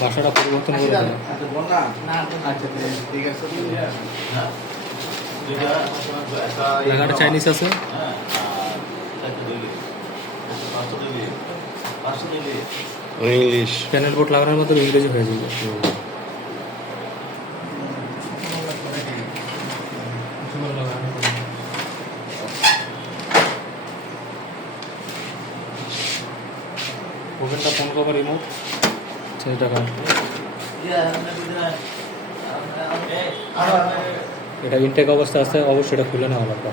বাসাটা পরিবর্তন করে দেয়। জায়গাটা চাইনিজ আছে, ইংলিশ প্যানেল বোর্ড লাগানোর মতো ইংরেজি হয়ে যাবে। ওভেনটা ফোন কভার রিমোট টাকা, এটা ইনটেক অবস্থা আছে, অবশ্যই এটা খুলে নেওয়া লাগবে।